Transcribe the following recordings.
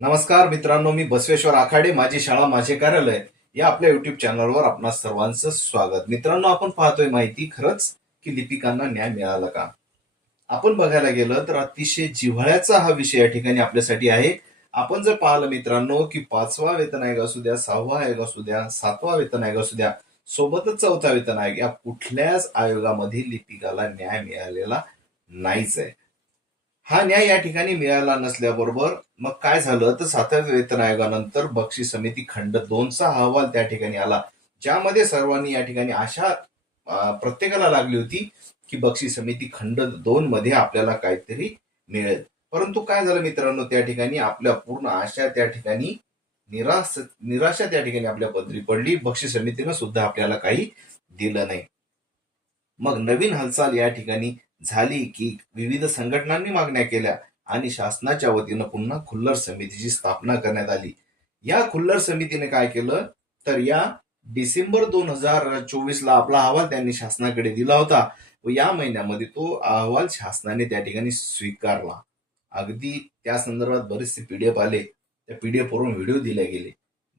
नमस्कार मित्रांनो मी बसवेश्वर आखाडे माझी शाळा माझे कार्यालय. या आपल्या युट्यूब चॅनलवर आपणा सर्वांचं स्वागत. मित्रांनो आपण पाहतोय माहिती खरंच की लिपिकांना न्याय मिळाला का? आपण बघायला गेलं तर अतिशय जिव्हाळ्याचा हा विषय या ठिकाणी आपल्यासाठी आहे. आपण जर पाहिलं मित्रांनो की पाचवा वेतन आयोग असू द्या सहावा आयोग असू द्या सातवा वेतन आयोग असू द्या सोबतच चौथा वेतन आयोग या कुठल्याच आयोगामध्ये लिपिकाला न्याय मिळालेला नाहीच आहे. हा न्याय या ठिकाणी मिळाला नसल्याबरोबर मग काय झालं? तर सातव्या वेतन आयोगानंतर बक्षीस समिती खंड दोनचा अहवाल त्या ठिकाणी आला ज्यामध्ये सर्वांनी या ठिकाणी आशा प्रत्येकाला लागली होती की बक्षीस समिती खंड दोन मध्ये आपल्याला काहीतरी मिळेल. परंतु काय झालं मित्रांनो? त्या ठिकाणी आपल्या पूर्ण आशा त्या ठिकाणी निराश निराशा त्या ठिकाणी आपल्या पदरी पडली. बक्षीस समितीनं सुद्धा आपल्याला काही दिलं नाही. मग नवीन हालचाल या ठिकाणी झाली की विविध संघटनांनी मागण्या केल्या आणि शासनाच्या वतीनं पुन्हा खुल्लर समितीची स्थापना करण्यात आली. या खुल्लर समितीने काय केलं? तर या डिसेंबर दोन हजार चोवीस ला आपला अहवाल त्यांनी शासनाकडे दिला होता व या महिन्यामध्ये तो अहवाल शासनाने त्या ठिकाणी स्वीकारला. अगदी त्या संदर्भात बरेचसे पीडीएफ आले. त्या पीडीएफ वरून व्हिडिओ दिले गेले.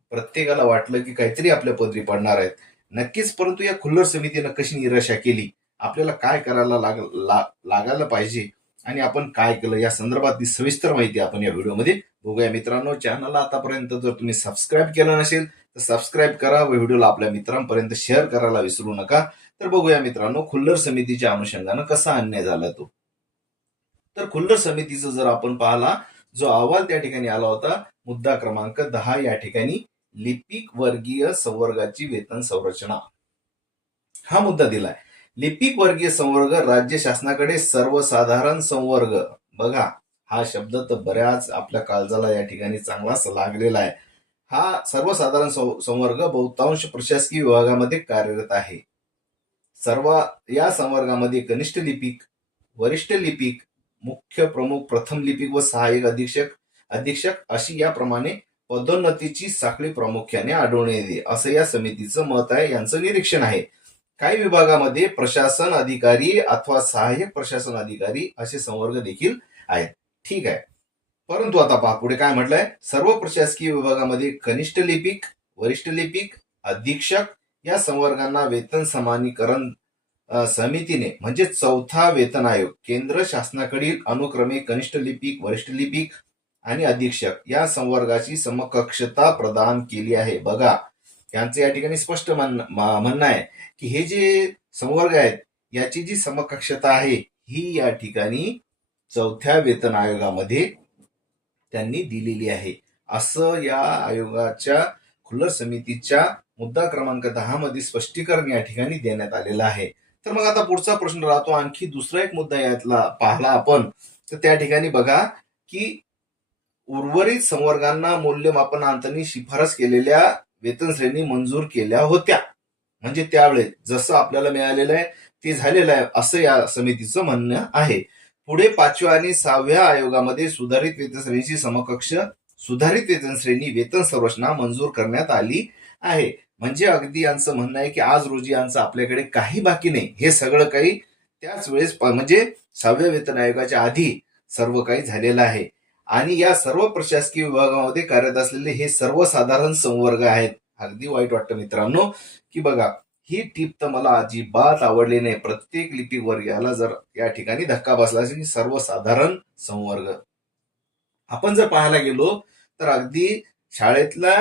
प्रत्येकाला वाटलं की काहीतरी आपल्या पदरी पडणार आहेत. नक्कीच परंतु या खुल्लर समितीनं कशी निराशा केली? आपल्याला काय करायला लाग ला- लागायला पाहिजे आणि आपण काय केलं या संदर्भातली सविस्तर माहिती आपण या व्हिडिओमध्ये बघूया. मित्रांनो चॅनलला आतापर्यंत जर तुम्ही सबस्क्राईब केलं नसेल तर सबस्क्राईब करा. व व्हिडिओला आपल्या मित्रांपर्यंत शेअर करायला विसरू नका. तर बघूया मित्रांनो खुल्लर समितीच्या अनुषंगानं कसा अन्याय झाला तो. तर खुल्लर समितीचं जर आपण पाहला जो अहवाल त्या ठिकाणी आला होता मुद्दा क्रमांक दहा या ठिकाणी लिपिक वर्गीय संवर्गाची वेतन संरचना. हा मुद्दा दिलाय. लिपिक वर्गीय संवर्ग राज्य शासनाकडे सर्वसाधारण संवर्ग. बघा हा शब्द तर बऱ्याच आपल्या काळजाला या ठिकाणी चांगलाच लागलेला आहे. हा सर्वसाधारण संवर्ग बहुतांश प्रशासकीय विभागामध्ये कार्यरत आहे. सर्व या संवर्गामध्ये कनिष्ठ लिपिक वरिष्ठ लिपिक मुख्य प्रमुख प्रथम लिपिक व सहाय्यक अधीक्षक अधीक्षक अशी याप्रमाणे पदोन्नतीची साखळी प्रामुख्याने आढळून येते. असं या समितीचं मत आहे यांचं निरीक्षण आहे. काही विभागामध्ये प्रशासन अधिकारी अथवा सहाय्यक प्रशासन अधिकारी असे संवर्ग देखील आहेत. ठीक आहे. परंतु आता पहा पुढे काय म्हटलंय? सर्व प्रशासकीय विभागामध्ये कनिष्ठ लिपिक वरिष्ठ लिपिक अधीक्षक या संवर्गांना वेतन समानीकरण समितीने म्हणजे चौथा वेतन आयोग केंद्र शासनाकडील अनुक्रमे कनिष्ठ लिपिक वरिष्ठ लिपिक आणि अधीक्षक या संवर्गाची समकक्षता प्रदान केली आहे. बघा यांचं या ठिकाणी स्पष्ट म्हण- म्हणणं आहे की हे जे संवर्ग आहेत याची जी समकक्षता आहे ही या ठिकाणी चौथ्या वेतन आयोगामध्ये त्यांनी दिलेली आहे. असं या आयोगाच्या खुल्लर समितीच्या मुद्दा क्रमांक दहा मध्ये स्पष्टीकरण या ठिकाणी देण्यात आलेलं आहे. तर मग आता पुढचा प्रश्न राहतो आणखी दुसरा एक मुद्दा यातला पाहला आपण. तर त्या ठिकाणी बघा की उर्वरित संवर्गांना मूल्यमापनांतनी शिफारस केलेल्या वेतन श्रेणी मंजूर केल्या होत्या. म्हणजे त्यावेळेस जसं आपल्याला मिळालेलं आहे ते झालेलं आहे असं या समितीचं म्हणणं आहे. पुढे पाचव्या आणि सहाव्या आयोगामध्ये सुधारित वेतन श्रेणीची समकक्ष सुधारित वेतन श्रेणी वेतन संरचना मंजूर करण्यात आली आहे. म्हणजे अगदी यांचं म्हणणं आहे की आज रोजी यांचं आपल्याकडे काही बाकी नाही. हे सगळं काही त्याच वेळेस प- म्हणजे सहाव्या वेतन आयोगाच्या आधी सर्व काही झालेलं आहे. आणि या सर्व प्रशासकीय विभागामध्ये कार्यरत असलेले हे सर्वसाधारण संवर्ग आहेत. अगदी वाईट वाटतं मित्रांनो. की बघा ही टीप तर मला अजिबात आवडली नाही. प्रत्येक लिपीवर वर्गाला जर या ठिकाणी धक्का बसला असेल सर्वसाधारण संवर्ग. आपण जर पाहायला गेलो तर अगदी शाळेतल्या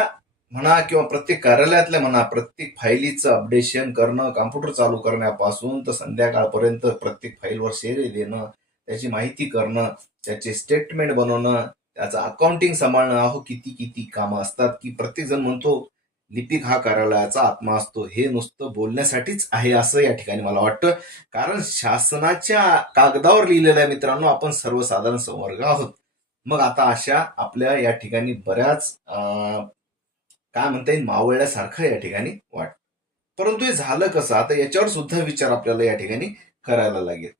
म्हणा किंवा प्रत्येक कार्यालयातल्या म्हणा प्रत्येक फाईलीचं अपडेशन करणं कॉम्प्युटर चालू करण्यापासून तर संध्याकाळपर्यंत प्रत्येक फाईलवर शेरे देणं त्याची माहिती करणं त्याचे स्टेटमेंट बनवणं त्याचं अकाउंटिंग सांभाळणं अहो किती किती कामं असतात की प्रत्येक जण म्हणतो लिपिक हा कार्यालयाचा आत्मा असतो. हे नुसतं बोलण्यासाठीच आहे असं या ठिकाणी मला वाटतं. कारण शासनाच्या कागदावर लिहिलेल्या मित्रांनो आपण सर्वसाधारण संवर्ग आहोत. मग आता अशा आपल्या या ठिकाणी बऱ्याच काय म्हणता येईल मावळल्यासारखं या ठिकाणी वाट परंतु हे झालं कसं? आता याच्यावर सुद्धा विचार आपल्याला या ठिकाणी करायला लागेल.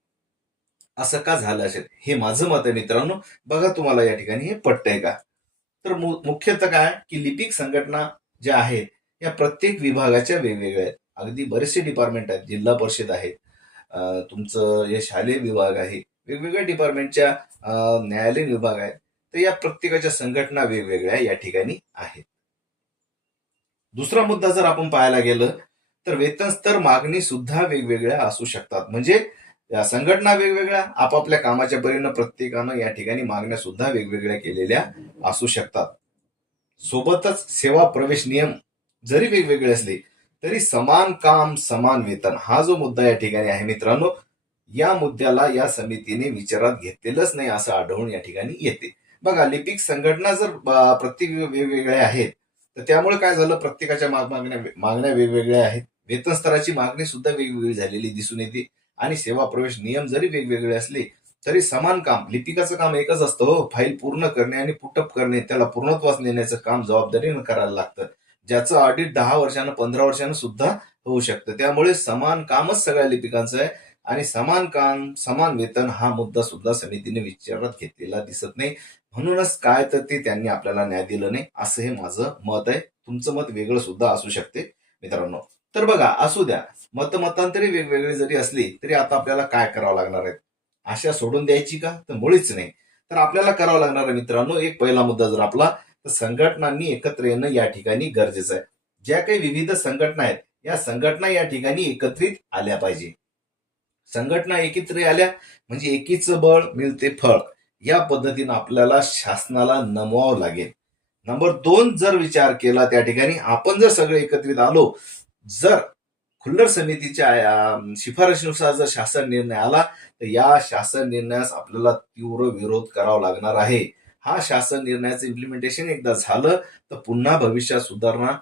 असं का झालं असेल? हे माझं मत आहे मित्रांनो. बघा तुम्हाला या ठिकाणी हे पटतंय का? तर मुख्यतः काय? की लिपिक संघटना ज्या आहेत या प्रत्येक विभागाच्या वेगवेगळ्या आहेत. अगदी बरेचसे डिपार्टमेंट आहेत जिल्हा परिषद आहेत. तुमचं हे शालेय विभाग आहे. वेगवेगळ्या डिपार्टमेंटच्या न्यायालयीन विभाग आहेत. तर या प्रत्येकाच्या संघटना वेगवेगळ्या या ठिकाणी आहेत. दुसरा मुद्दा जर आपण पाहायला गेलं तर वेतन स्तर मागणी सुद्धा वेगवेगळ्या असू शकतात. म्हणजे या संघटना वेगवेगळ्या आपापल्या कामाच्या परीनं प्रत्येकानं या ठिकाणी मागण्या सुद्धा वेगवेगळ्या केलेल्या असू शकतात. सोबतच सेवा प्रवेश नियम जरी वेगवेगळे असले तरी समान काम समान वेतन हा जो मुद्दा या ठिकाणी आहे मित्रांनो या मुद्द्याला या समितीने विचारात घेतलेलंच नाही असं आढळून या ठिकाणी येते. बघा लिपिक संघटना जर प्रत्येक वेगवेगळ्या आहेत तर त्यामुळे काय झालं? प्रत्येकाच्या माग- मागण्या मागण्या वेगवेगळ्या आहेत. वेतन स्तराची मागणी सुद्धा वेगवेगळी झालेली दिसून येते. आणि सेवा प्रवेश नियम जरी वेगवेगळे असले तरी समान काम लिपिकाचं काम एकच असतं हो. फाईल पूर्ण करणे आणि पुटअप करणे त्याला पूर्णत्वास नेण्याचं काम जबाबदारीनं करायला लागतं. ज्याचं ऑडिट दहा वर्षानं पंधरा वर्षानं सुद्धा होऊ शकतं. त्यामुळे समान कामच सगळ्या लिपिकांचं आहे. आणि समान काम समान वेतन हा मुद्दा सुद्धा समितीने विचारात घेतलेला दिसत नाही. म्हणूनच काय तर ते त्यांनी आपल्याला न्याय दिलं नाही असं हे माझं मत आहे. तुमचं मत वेगळं सुद्धा असू शकते मित्रांनो. तर बघा असू द्या. मतमतांतरी वेगवेगळी जरी असली तरी आता आपल्याला काय करावं लागणार आहे आशा सोडून द्यायची का? तर मुळीच नाही. तर आपल्याला करावं लागणार आहे मित्रांनो एक पहिला मुद्दा जर आपला तर संघटनांनी एकत्र येणं या ठिकाणी गरजेचं आहे. ज्या काही विविध संघटना आहेत या संघटना या ठिकाणी एकत्रित आल्या पाहिजे. संघटना एकत्र आल्या म्हणजे एकीच बळ मिळते फळ. या पद्धतीनं आपल्याला शासनाला नमवावं लागेल. नंबर दोन जर विचार केला त्या ठिकाणी आपण जर सगळे एकत्रित आलो जर खुल्लर समितीच्या शिफारशीनुसार जर शासन निर्णय आला तर या शासन निर्णयास आपल्याला तीव्र विरोध करावा लागणार आहे. हा शासन निर्णयाचं इम्प्लिमेंटेशन एकदा झालं तर पुन्हा भविष्यात सुधारणा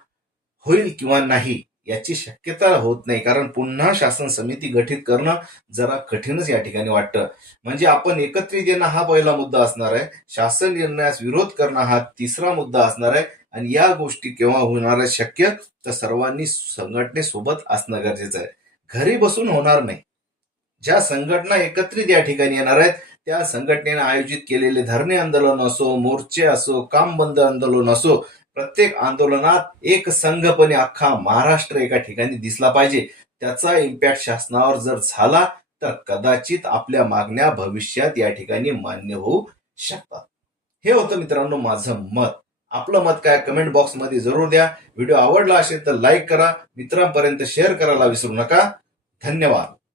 होईल किंवा नाही याची शक्यता होत नाही. कारण पुन्हा शासन समिती गठीत करणं जरा कठीणच या ठिकाणी वाटतं. म्हणजे आपण एकत्रित येणं हा पहिला मुद्दा असणार आहे. शासन निर्णयास विरोध करणं हा तिसरा मुद्दा असणार आहे. आणि या गोष्टी केव्हा होणार शक्य तर सर्वांनी संघटनेसोबत असणं गरजेचं आहे. घरी बसून होणार नाही. ज्या संघटना एकत्रित या ठिकाणी येणार आहेत त्या संघटनेने आयोजित केलेले धरणे आंदोलन असो मोर्चे असो काम बंद आंदोलन असो प्रत्येक आंदोलनात एक संघपणे अख्खा महाराष्ट्र एका ठिकाणी दिसला पाहिजे. त्याचा इम्पॅक्ट शासनावर जर झाला तर कदाचित आपल्या मागण्या भविष्यात या ठिकाणी मान्य होऊ शकतात. हे होतं मित्रांनो माझं मत. आपलं मत काय कमेंट बॉक्समध्ये जरूर द्या. व्हिडिओ आवडला असेल तर लाईक करा. मित्रांपर्यंत शेअर करायला विसरू नका. धन्यवाद.